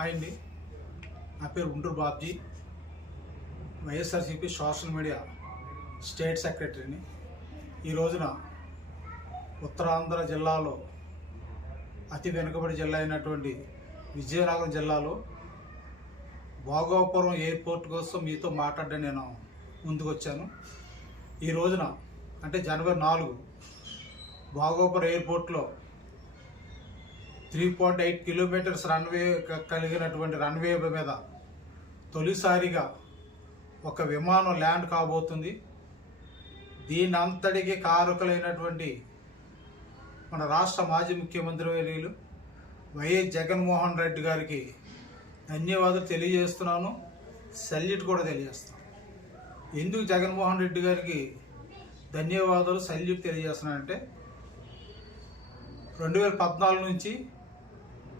Hi అండి. నా పేరు Guntur Babji. YSRCP social media state సెక్రటరీని. ఈ రోజున ఉత్తరాంధ్ర జిల్లాలో అతి వెనుకబడి జిల్లా అయినటువంటి విజయనగరం జిల్లాలో భోగాపురం ఎయిర్పోర్ట్ కోసం మీతో మాట్లాడడం నేను ముందుకు వచ్చాను ఈ రోజున అంటే జనవరి నాలుగు భోగాపురం ఎయిర్పోర్ట్లో three point eight kilometres runway కలిగినటువంటి రన్వే మీద తొలిసారిగా ఒక విమానం ల్యాండ్ కాబోతుంది. దీని అంతటికి కారకులైనటువంటి మన రాష్ట్ర మాజీ ముఖ్యమంత్రి వర్యులు వైఎస్ జగన్మోహన్ రెడ్డి గారికి ధన్యవాదాలు తెలియజేస్తున్నాను. సల్యూట్ కూడా తెలియజేస్తాను ఎందుకు జగన్మోహన్ రెడ్డి గారికి ధన్యవాదాలు సల్యూట్ తెలియజేస్తున్నానంటే రెండు వేల పద్నాలుగు నుంచి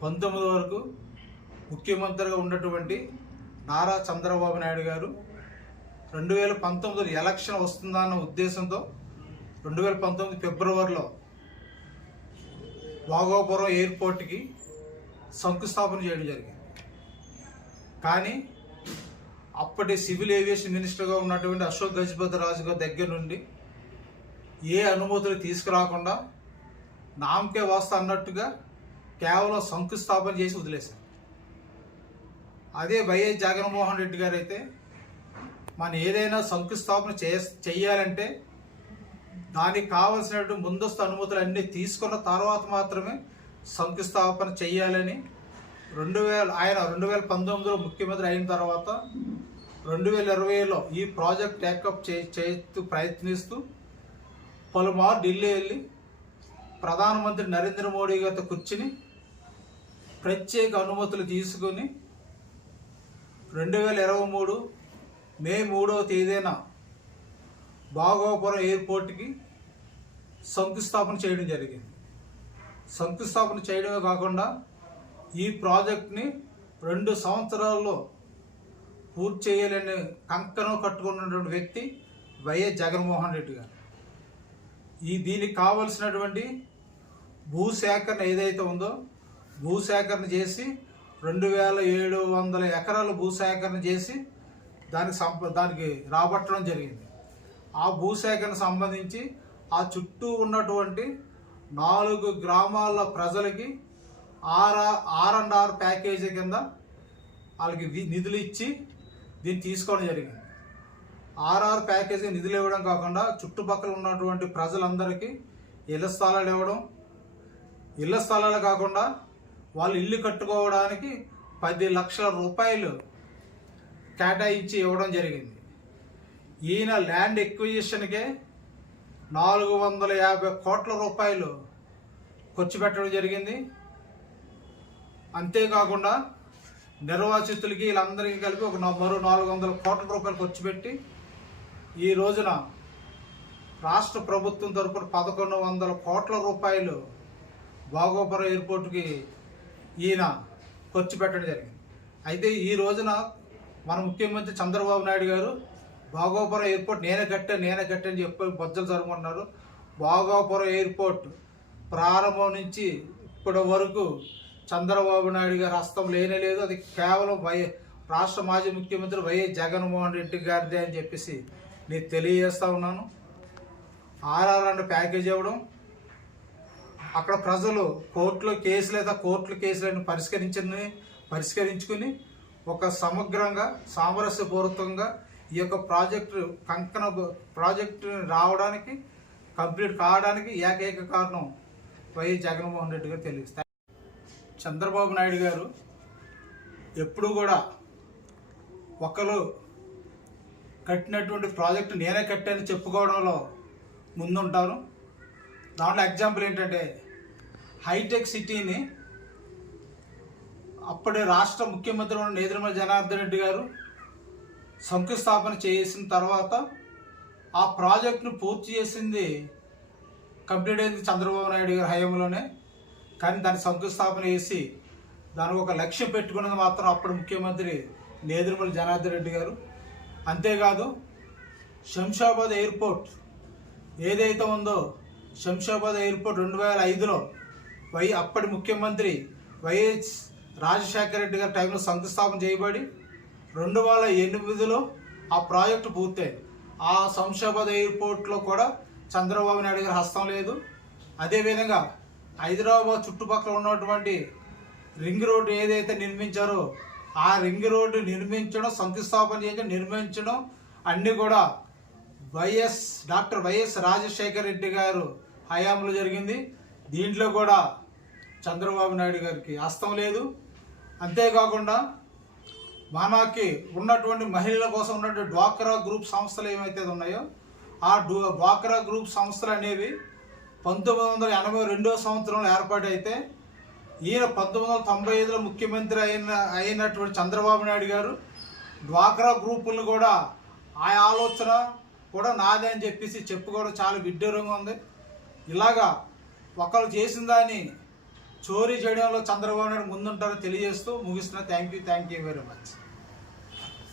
పంతొమ్మిది వరకు ముఖ్యమంత్రిగా ఉన్నటువంటి నారా చంద్రబాబు నాయుడు గారు రెండు వేల పంతొమ్మిది ఎలక్షన్ వస్తుందన్న ఉద్దేశంతో రెండు వేల పంతొమ్మిది ఫిబ్రవరిలో భోగాపురం ఎయిర్పోర్ట్కి శంకుస్థాపన చేయడం జరిగింది. కానీ అప్పటి సివిల్ ఏవియేషన్ మినిస్టర్గా ఉన్నటువంటి అశోక్ గజపతి రాజు గారి దగ్గర నుండి ఏ అనుమతులు తీసుకురాకుండా నామకే వాస్త అన్నట్టుగా కేవలం శంకుస్థాపన చేసి వదిలేశారు. అదే వైఎస్ జగన్మోహన్ రెడ్డి గారు అయితే మనం ఏదైనా శంకుస్థాపన చే చేయాలంటే దానికి కావలసినటువంటి ముందస్తు అనుమతులు అన్నీ తీసుకున్న తర్వాత మాత్రమే శంకుస్థాపన చేయాలని రెండు వేల ఆయన రెండు వేల పంతొమ్మిదిలో ముఖ్యమంత్రి అయిన తర్వాత రెండు వేల ఇరవైలో ఈ ప్రాజెక్ట్ టేకప్ చే చేస్తూ ప్రయత్నిస్తూ పలుమారు ఢిల్లీ వెళ్ళి ప్రధానమంత్రి నరేంద్ర మోడీ గారితో కూర్చుని ప్రత్యేక అనుమతులు తీసుకుని రెండు వేల ఇరవై మూడు మే మూడవ తేదీన భాగోపురం ఎయిర్పోర్ట్కి శంకుస్థాపన చేయడం జరిగింది. శంకుస్థాపన చేయడమే కాకుండా ఈ ప్రాజెక్ట్ని రెండు సంవత్సరాల్లో పూర్తి చేయాలని కంకణం కట్టుకున్నటువంటి వ్యక్తి వైఎస్ జగన్మోహన్ రెడ్డి గారు. ఈ దీనికి కావలసినటువంటి భూసేకరణ ఏదైతే ఉందో భూసేకరణ చేసి రెండు వేల ఏడు వందల ఎకరాలు భూసేకరణ చేసి దానికి సంప దానికి రాబట్టడం జరిగింది. ఆ భూసేకరణ సంబంధించి ఆ చుట్టూ ఉన్నటువంటి నాలుగు గ్రామాల ప్రజలకి R R and R package కింద వాళ్ళకి నిధులు ఇచ్చి దీన్ని తీసుకోవడం జరిగింది. ఆర్ఆర్ ప్యాకేజీ నిధులు ఇవ్వడం కాకుండా చుట్టుపక్కల ఉన్నటువంటి ప్రజలందరికీ ఇళ్ళ స్థలాలు ఇవ్వడం ఇళ్ళ స్థలాలు కాకుండా వాళ్ళు ఇల్లు కట్టుకోవడానికి పది లక్షల రూపాయలు కేటాయించి ఇవ్వడం జరిగింది. ఈయన ల్యాండ్ ఎక్విజిషన్కే నాలుగు వందల యాభై కోట్ల రూపాయలు ఖర్చు పెట్టడం జరిగింది. అంతేకాకుండా నిర్వాసితులకి వీళ్ళందరికీ కలిపి ఒక మరో నాలుగు వందల కోట్ల రూపాయలు ఖర్చు పెట్టి ఈ రోజున రాష్ట్ర ప్రభుత్వం తరపున పదకొండు వందల కోట్ల రూపాయలు భోగోపురం ఎయిర్పోర్ట్కి ఈయన ఖర్చు పెట్టడం జరిగింది. అయితే ఈ రోజున మన ముఖ్యమంత్రి చంద్రబాబు నాయుడు గారు భోగోపురం ఎయిర్పోర్ట్ నేనే కట్టా నేనే కట్టా అని చెప్పి బొజ్జలు జరుపుకుంటున్నారు భోగాపురం ఎయిర్పోర్ట్ ప్రారంభం నుంచి ఇప్పటి వరకు చంద్రబాబు నాయుడు గారి హస్తం లేనే లేదు. అది కేవలం వై రాష్ట్ర మాజీ ముఖ్యమంత్రి వైఎస్ జగన్మోహన్ రెడ్డి గారిదే అని చెప్పేసి నేను తెలియజేస్తా ఉన్నాను. ఆర్ఆర్ అండ్ ప్యాకేజ్ ఇవ్వడం అక్కడ ప్రజలు కోర్టులో కేసు లేదా కోర్టుల కేసులను పరిష్కరించింది పరిష్కరించుకుని ఒక సమగ్రంగా సామరస్యపూర్వకంగా ఈ యొక్క ప్రాజెక్టు కంకణ ప్రాజెక్టు రావడానికి కంప్లీట్ కావడానికి ఏకైక కారణం వైఎస్ జగన్మోహన్ రెడ్డి గారు తెలియజేస్తారు. చంద్రబాబు నాయుడు గారు ఎప్పుడు కూడా ఒకరు కట్టినటువంటి ప్రాజెక్టు నేనే కట్టాను చెప్పుకోవడంలో ముందుంటారు. దాంట్లో ఎగ్జాంపుల్ ఏంటంటే హైటెక్ సిటీని అప్పటి రాష్ట్ర ముఖ్యమంత్రి ఉన్న నేదురుమల జనార్దన్ రెడ్డి గారు శంకుస్థాపన చేసిన తర్వాత ఆ ప్రాజెక్టును పూర్తి చేసింది కంప్లీట్ అయింది చంద్రబాబు నాయుడు గారి హయాంలోనే. కానీ దాన్ని శంకుస్థాపన చేసి దానికి ఒక లక్ష్యం పెట్టుకున్నది మాత్రం అప్పుడు ముఖ్యమంత్రి నేదురుమల జనార్దన్ రెడ్డి గారు. అంతేకాదు శంషాబాద్ ఎయిర్పోర్ట్ ఏదైతే ఉందో శంషాబాద్ ఎయిర్పోర్ట్ రెండు వేల ఐదులో వై అప్పటి ముఖ్యమంత్రి వైఎస్ రాజశేఖర రెడ్డి గారి టైంలో శంకుస్థాపన చేయబడి రెండు వేల ఎనిమిదిలో ఆ ప్రాజెక్టు పూర్తయింది. ఆ శంషాబాద్ ఎయిర్పోర్ట్లో కూడా చంద్రబాబు నాయుడు గారి హస్తం లేదు. అదేవిధంగా హైదరాబాద్ చుట్టుపక్కల ఉన్నటువంటి రింగ్ రోడ్డు ఏదైతే నిర్మించారో ఆ రింగ్ రోడ్డు నిర్మించడం శంకుస్థాపన చేయడం నిర్మించడం అన్నీ కూడా YS doctor YS Rajasekhara Reddy గారు హయాంలో జరిగింది. దీంట్లో కూడా చంద్రబాబు నాయుడు గారికి హస్తం లేదు. అంతేకాకుండా మనకి ఉన్నటువంటి మహిళల కోసం ఉన్నటువంటి డ్వాక్రా గ్రూప్ సంస్థలు ఏమైతే ఉన్నాయో ఆ డ్వా- డ్వాక్రా గ్రూప్ సంస్థలు అనేవి పంతొమ్మిది వందల ఎనభై రెండో సంవత్సరంలో ఏర్పాటైతే ఈయన పంతొమ్మిది వందల తొంభై ఐదులో ముఖ్యమంత్రి అయిన అయినటువంటి చంద్రబాబు నాయుడు గారు డ్వాక్రా గ్రూపులను కూడా ఆ ఆలోచన కూడా నాదే అని చెప్పేసి చెప్పుకోవడం చాలా విడ్డూరంగా ఉంది. ఇలాగా ఒకరు చేసిన దాన్ని చోరీ చేయడంలో చంద్రబాబు నాయుడు ముందుంటారో తెలియజేస్తూ ముగిస్తున్నా. Thank you thank you very much